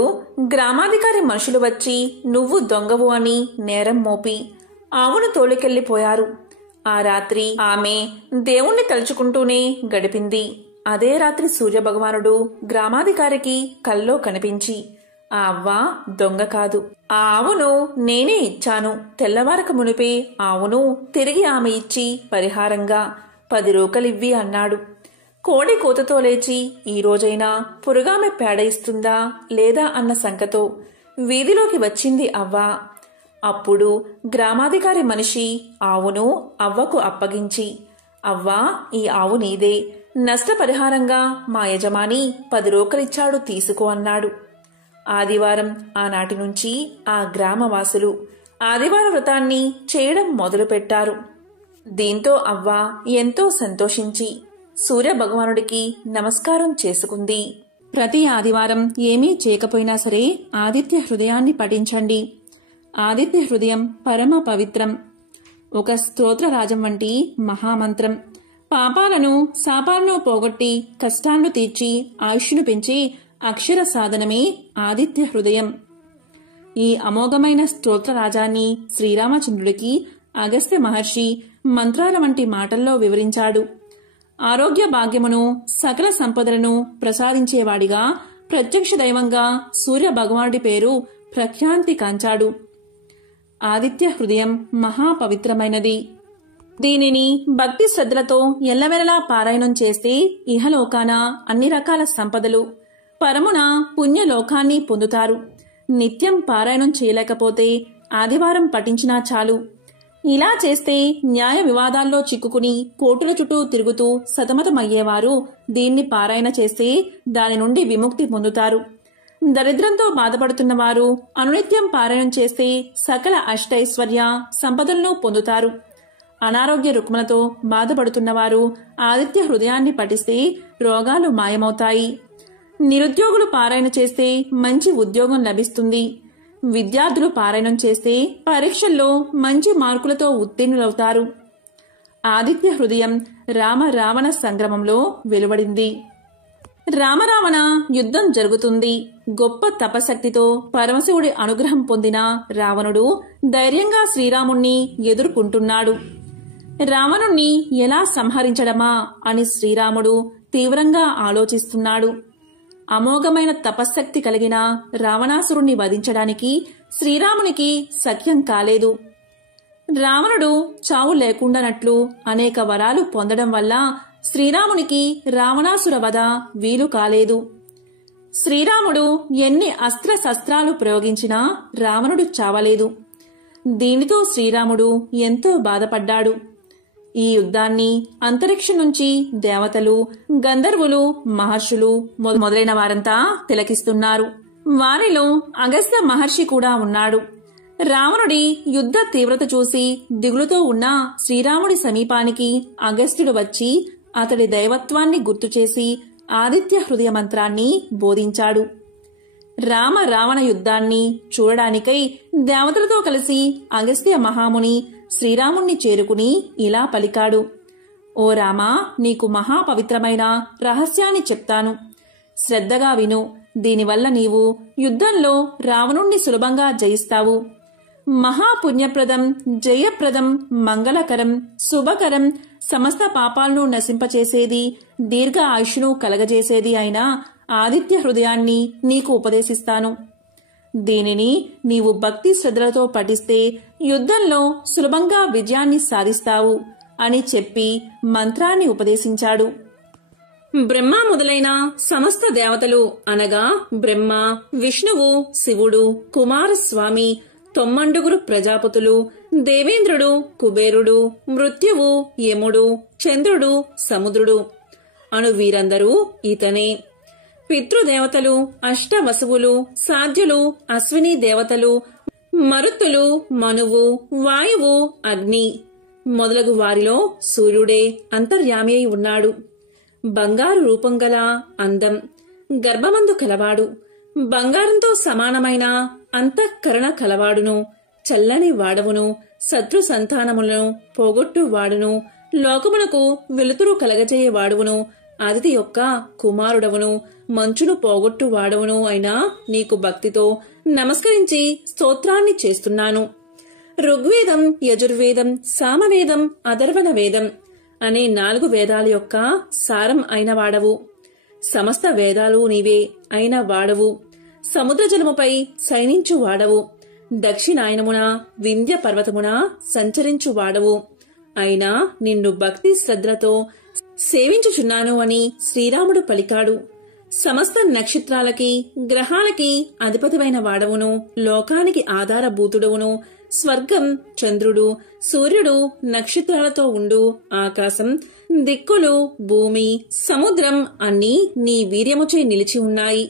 గ్రామాధికారి మనుషులు వచ్చి నువ్వు దొంగవు అని నేరం మోపి ఆవును తోలుకెళ్లిపోయారు. ఆ రాత్రి ఆమె దేవుణ్ణి తలుచుకుంటూనే గడిపింది. అదే రాత్రి సూర్యభగవానుడు గ్రామాధికారికి కల్లో కనిపించి ఆ అవ్వ దొంగ కాదు, ఆ ఆవును నేనే ఇచ్చాను. తెల్లవారక మునిపే ఆవును తిరిగి ఆమె ఇచ్చి పరిహారంగా 10 రూకలివ్వి అన్నాడు. కోడి కూతతో లేచి ఈ రోజైనా పురుగామె పేడ ఇస్తుందా లేదా అన్న శంకతో వీధిలోకి వచ్చింది అవ్వ. అప్పుడు గ్రామాధికారి మనిషి ఆవును అవ్వకు అప్పగించి అవ్వా, ఈ ఆవు నీదే, నష్టపరిహారంగా మా యజమాని 10 రూకలిచ్చాడు తీసుకో అన్నాడు. ఆదివారం ఆనాటి నుంచి ఆ గ్రామవాసులు ఆదివార వ్రతాన్ని చేయడం మొదలుపెట్టారు. దీంతో అవ్వ ఎంతో సంతోషించి సూర్యభగవానుడికి నమస్కారం చేసుకుంది. ప్రతి ఆదివారం ఏమీ చేయకపోయినా సరే ఆదిత్య హృదయాన్ని పఠించండి. ఆదిత్య హృదయం పరమ పవిత్రం. ఒక స్తోత్రరాజం వంటి మహామంత్రం. పాపాలను శాపాలను పోగొట్టి కష్టాలను తీర్చి ఆయుష్ను పెంచి అక్షర సాధనమే ఆదిత్య హృదయం. ఈ అమోఘమైన స్తోత్రరాజాన్ని శ్రీరామచంద్రుడికి అగస్త్య మహర్షి మంత్రాల వంటి మాటల్లో వివరించాడు. ఆరోగ్య భాగ్యమును సకల సంపదలను ప్రసాదించేవాడిగా ప్రత్యక్ష దైవంగా సూర్య భగవానుడి పేరు ప్రఖ్యాతి కాంచాడు. ఆదిత్య హృదయం మహాపవిత్రమైనది. దీనిని భక్తి శ్రద్ధలతో ఎల్లవెలలా పారాయణం చేస్తే ఇహలోకాన అన్ని రకాల సంపదలు, పరమున పుణ్యలోకాన్ని పొందుతారు. నిత్యం పారాయణం చేయలేకపోతే ఆదివారం పఠించినా చాలు. ఇలా చేస్తే న్యాయ వివాదాల్లో చిక్కుకుని కోర్టుల చుట్టూ తిరుగుతూ సతమతమయ్యేవారు దీన్ని పారాయణ చేస్తే దాని నుండి విముక్తి పొందుతారు. దరిద్రంతో బాధపడుతున్నవారు అనునిత్యం పారాయణం చేస్తే సకల అష్టైశ్వర్య సంపదలను పొందుతారు. అనారోగ్య రుగ్మలతో బాధపడుతున్నవారు ఆదిత్య హృదయాన్ని పఠిస్తే రోగాలు మాయమవుతాయి. నిరుద్యోగులు పారాయణ చేస్తే మంచి ఉద్యోగం లభిస్తుంది. విద్యార్థులు పారాయణం చేస్తే పరీక్షల్లో మంచి మార్కులతో ఉత్తీర్ణులవుతారు. ఆదిత్య హృదయం రామ రావణ సంగ్రామంలో వెలువడింది. రామరావణ యుద్ధం జరుగుతుంది. గొప్ప తపశక్తితో పరమశివుడి అనుగ్రహం పొందిన రావణుడు ధైర్యంగా శ్రీరాముణ్ణి ఎదుర్కొంటున్నాడు. రావణుణ్ణి ఎలా సంహరించడమా అని శ్రీరాముడు తీవ్రంగా ఆలోచిస్తున్నాడు. అమోఘమైన తపశ్శక్తి కలిగిన రావణాసురుణ్ణి వధించడానికి శ్రీరామునికి సఖ్యం కాలేదు. రావణుడు చావు లేకుండానట్లు అనేక వరాలు పొందడం వల్ల శ్రీరామునికి రావణాసుర వధ వీలు కాలేదు. శ్రీరాముడు ఎన్ని అస్త్రశస్త్రాలు ప్రయోగించినా రావణుడు చావలేదు. దీనితో శ్రీరాముడు ఎంతో బాధపడ్డాడు. ఈ యుద్ధాన్ని అంతరిక్షం నుంచి దేవతలు, గంధర్వులు, మహర్షులు మొదలైన వారంతా తిలకిస్తున్నారు. వారిలో అగస్త్య మహర్షి కూడా ఉన్నాడు. రావణుడి యుద్ధ తీవ్రత చూసి దిగులుతో ఉన్న శ్రీరాముడి సమీపానికి అగస్త్యుడు వచ్చి అతడి దైవత్వాన్ని గుర్తుచేసి ఆదిత్య హృదయ మంత్రాన్ని బోధించాడు. రామ రావణ యుద్ధాన్ని చూడడానికై దేవతలతో కలిసి అగస్త్య మహాముని శ్రీరాముణ్ణి చేరుకుని ఇలా పలికాడు. ఓ రామా, నీకు మహాపవిత్రమైన రహస్యాన్ని చెప్తాను. శ్రద్ధగా విను. దీనివల్ల నీవు యుద్ధంలో రావణుణ్ణి సులభంగా జయిస్తావు. మహాపుణ్యప్రదం, జయప్రదం, మంగళకరం, శుభకరం, సమస్త పాపాలను నశింపచేసేది, దీర్ఘ ఆయుష్ను కలగజేసేది అయిన ఆదిత్య హృదయాన్ని నీకు ఉపదేశిస్తాను. దీనిని నీవు భక్తి శ్రద్ధలతో పఠిస్తే యుద్ధంలో సులభంగా విజయాన్ని సాధిస్తావు అని చెప్పి మంత్రాన్ని ఉపదేశించాడు. బ్రహ్మ మొదలైన సమస్త దేవతలు అనగా బ్రహ్మ, విష్ణువు, శివుడు, కుమారస్వామి, 9 ప్రజాపతులు, దేవేంద్రుడు, కుబేరుడు, మృత్యువు, యముడు, చంద్రుడు, సముద్రుడు అను వీరందరూ ఇతనే. పితృదేవతలు, అష్టవసువులు, సాధ్యులు, అశ్విని దేవతలు, మరుత్తులు, మనువు, వాయువు, అగ్ని మొదలగు వారిలో సూర్యుడే అంతర్యామి అయి ఉన్నాడు. బంగారు రూపం గల అందం, గర్భమందు కలవాడు, బంగారంతో సమానమైన అంతఃకరణ కలవాడును, చల్లని వాడవును, శత్రు సంతానములను పోగొట్టువాడును, లోకమునకు వెలుతురు కలగజేయవాడువును, అదితి యొక్క కుమారుడవును, మంచును పోగొట్టువాడవును అయినా నీకు భక్తితో నమస్కరించి స్తోత్రాన్ని చేస్తున్నాను. ఋగ్వేదం, యజుర్వేదం, సామవేదం, అథర్వణ వేదం అనే 4 వేదాల యొక్క సారం అయిన వాడవు. సమస్త వేదాలు నీవే అయిన వాడవు. సముద్ర జలముపై శయనించు వాడవు. దక్షిణాయనమున వింధ్య పర్వతమున సంచరించు వాడవు అయినా నిన్ను భక్తి శ్రద్ధలతో సేవించుచున్నాను అని శ్రీరాముడు పలికాడు. సమస్త నక్షత్రాలకి, గ్రహాలకి అధిపతివైన వాడవును, లోకానికి ఆధారభూతుడవును, స్వర్గం, చంద్రుడు, సూర్యుడు, నక్షత్రాలతో ఉండు ఆకాశం, దిక్కులు, భూమి, సముద్రం అన్నీ నీ వీర్యముచే నిలిచి ఉన్నాయి.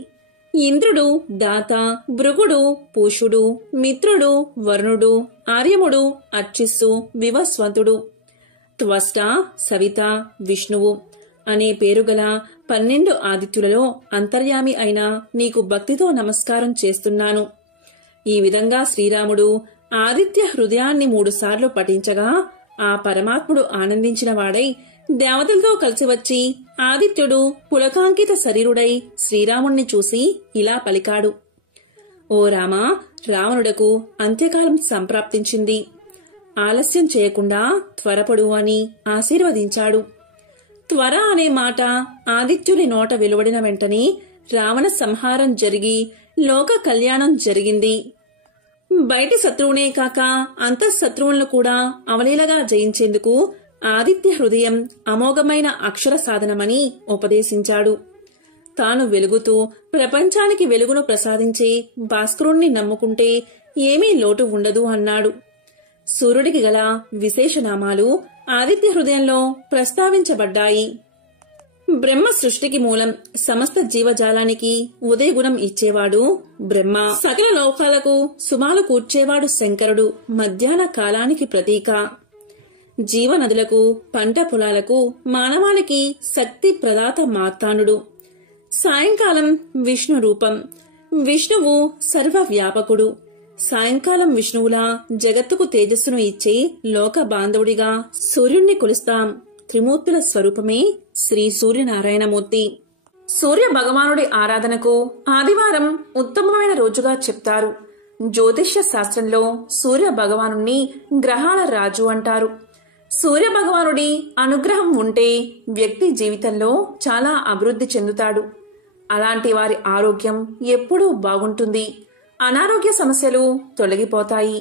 ఇంద్రుడు, దాత, భృగుడు, పూషుడు, మిత్రుడు, వరుణుడు, ఆర్యముడు, అర్చిస్సు, వివస్వంతుడు, త్వష్ట, సవిత, విష్ణువు అనే పేరుగల 12 ఆదిత్యులలో అంతర్యామి అయిన నీకు భక్తితో నమస్కారం చేస్తున్నాను. ఈ విధంగా శ్రీరాముడు ఆదిత్య హృదయాన్ని 3 సార్లు పఠించగా ఆ పరమాత్ముడు ఆనందించిన వాడై దేవతలతో కలిసి వచ్చి ఆదిత్యుడు పులకాంకిత శరీరుడై శ్రీరాముణ్ణి చూసి ఇలా పలికాడు. ఓ రామా, రావణుడకు అంత్యకాలం సంప్రాప్తించింది. ఆలస్యం చేయకుండా త్వరపడు అని ఆశీర్వదించాడు. త్వర అనే మాట ఆదిత్యుని నోట వెలువడిన వెంటనే రావణ సంహారం జరిగి లోక కళ్యాణం జరిగింది. బయటి శత్రువునే కాక అంతఃశత్రువులను కూడా అవలీలగా జయించేందుకు ఆదిత్య హృదయం అమోఘమైన అక్షర సాధనమని ఉపదేశించాడు. తాను వెలుగుతూ ప్రపంచానికి వెలుగును ప్రసాదించే భాస్కరుణ్ణి నమ్ముకుంటే ఏమీ లోటు ఉండదు అన్నాడు. సూర్యుడికి గల విశేషనామాలు ఆదిత్య హృదయంలో ప్రస్తావించబడ్డాయి. బ్రహ్మ సృష్టికి మూలం, సమస్త జీవజాలానికి ఉదయగుణం ఇచ్చేవాడు బ్రహ్మ. సకల లోకాలకు సుమాలు కూర్చేవాడు శంకరుడు. మధ్యాహ్న కాలానికి ప్రతీక. జీవనదులకు, పంట పొలాలకు, మానవాళికి శక్తి ప్రదాత మార్తాండుడు. సాయంకాలం విష్ణు రూపం. విష్ణువు సర్వవ్యాపకుడు. సాయంకాలం విష్ణువులా జగత్తుకు తేజస్సును ఇచ్చే లోక బాంధవుడిగా సూర్యుణ్ణి కొలుస్తాం. త్రిమూర్తుల స్వరూపమే శ్రీ సూర్యనారాయణమూర్తి. సూర్య భగవానుడి ఆరాధనకు ఆదివారం ఉత్తమమైన రోజుగా చెప్తారు. జ్యోతిష్య శాస్త్రంలో సూర్య భగవానుణ్ణి గ్రహాల రాజు అంటారు. సూర్య భగవానుడి అనుగ్రహం ఉంటే వ్యక్తి జీవితంలో చాలా అభివృద్ధి చెందుతాడు. అలాంటి వారి ఆరోగ్యం ఎప్పుడూ బాగుంటుంది. అనారోగ్య సమస్యలు తొలగిపోతాయి.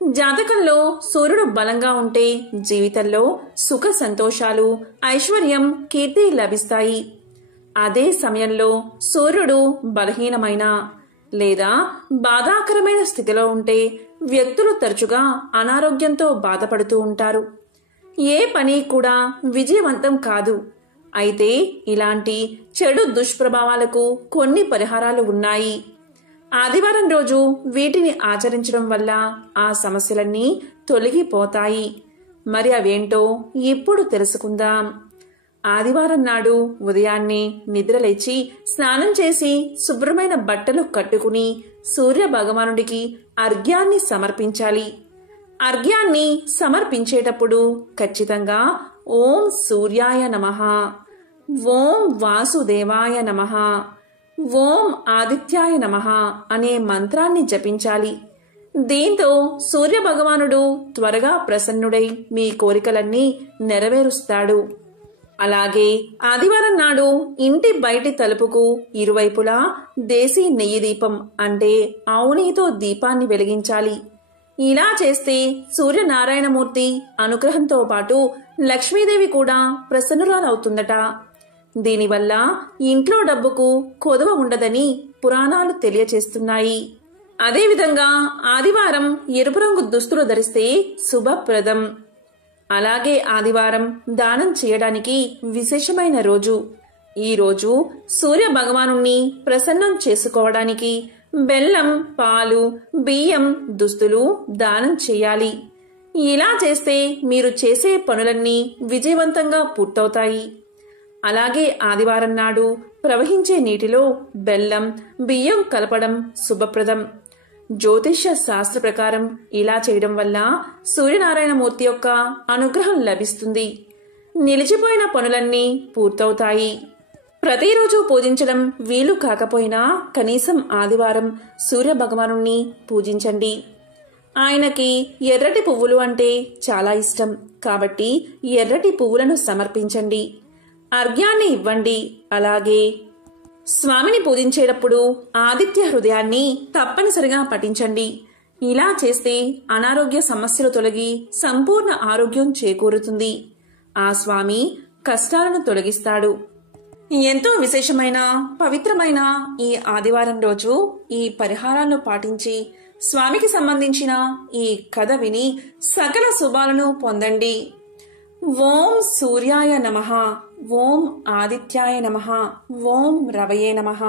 జాతకంలో సూర్యుడు బలంగా ఉంటే జీవితంలో సుఖ సంతోషాలు, ఐశ్వర్యం, కీర్తి లభిస్తాయి. అదే సమయంలో సూర్యుడు బలహీనమైన లేదా బాధాకరమైన స్థితిలో ఉంటే వ్యక్తులు తరచుగా అనారోగ్యంతో బాధపడుతూ ఉంటారు. ఏ పని కూడా విజయవంతం కాదు. అయితే ఇలాంటి చెడు దుష్ప్రభావాలకు కొన్ని పరిహారాలు ఉన్నాయి. ఆదివారం రోజు వీటిని ఆచరించడం వల్ల ఆ సమస్యలన్నీ తొలగిపోతాయి. మరి అవేంటో ఇప్పుడు తెలుసుకుందాం. ఆదివారం నాడు ఉదయాన్నే నిద్రలేచి స్నానం చేసి శుభ్రమైన బట్టలు కట్టుకుని సూర్య భగవానుడికి అర్ఘ్యాన్ని సమర్పించాలి. అర్ఘ్యాన్ని సమర్పించేటప్పుడు ఖచ్చితంగా ఓం సూర్యాయ నమః, ఓం వాసుదేవాయ నమః, ఓం ఆదిత్యాయ నమః అనే మంత్రాన్ని జపించాలి. దీంతో సూర్య భగవానుడు త్వరగా ప్రసన్నుడై మీ కోరికలన్నీ నెరవేరుస్తాడు. అలాగే ఆదివారం నాడు ఇంటి బయటి తలుపుకు ఇరువైపులా దేశీ నెయ్యి దీపం అంటే ఆవు నెయ్యితో దీపాన్ని వెలిగించాలి. ఇలా చేస్తే సూర్యనారాయణమూర్తి అనుగ్రహంతో పాటు లక్ష్మీదేవి కూడా ప్రసన్నురాలవుతుందట. దీనివల్ల ఇంట్లో డబ్బుకు కొదవ ఉండదని పురాణాలు తెలియచేస్తున్నాయి. అదేవిధంగా ఆదివారం ఎరుపు రంగు దుస్తులు ధరిస్తే శుభప్రదం. అలాగే ఆదివారం దానం చేయడానికి విశేషమైన రోజు. ఈ రోజు సూర్య భగవానుణ్ణి ప్రసన్నం చేసుకోవడానికి బెల్లం, పాలు, బియ్యం, దుస్తులు దానం చేయాలి. ఇలా చేస్తే మీరు చేసే పనులన్నీ విజయవంతంగా పూర్తవుతాయి. అలాగే ఆదివారం నాడు ప్రవహించే నీటిలో బెల్లం, బియ్యం కలపడం శుభప్రదం. జ్యోతిష్య శాస్త్ర ప్రకారం ఇలా చేయడం వల్ల సూర్యనారాయణమూర్తి యొక్క అనుగ్రహం లభిస్తుంది. నిలిచిపోయిన పనులన్నీ పూర్తవుతాయి. ప్రతిరోజు పూజించడం వీలు కాకపోయినా కనీసం ఆదివారం సూర్య భగవానుణ్ణి పూజించండి. ఆయనకి ఎర్రటి పువ్వులు అంటే చాలా ఇష్టం కాబట్టి ఎర్రటి పువ్వులను సమర్పించండి. అర్ఘ్యాన్ని ఇవ్వండి. అలాగే స్వామిని పూజించేటప్పుడు ఆదిత్య హృదయాన్ని తప్పనిసరిగా పఠించండి. ఇలా చేస్తే అనారోగ్య సమస్యలు తొలగి సంపూర్ణ ఆరోగ్యం చేకూరుతుంది. ఆ స్వామి కష్టాలను తొలగిస్తాడు. ఎంతో విశేషమైన పవిత్రమైన ఈ ఆదివారం రోజు ఈ పరిహారాలను పాటించి స్వామికి సంబంధించిన ఈ కథ విని సకల శుభాలను పొందండి. ఓం సూర్యాయ నమః, ఓం ఆదిత్యాయ నమః, ఓం రవయే నమః.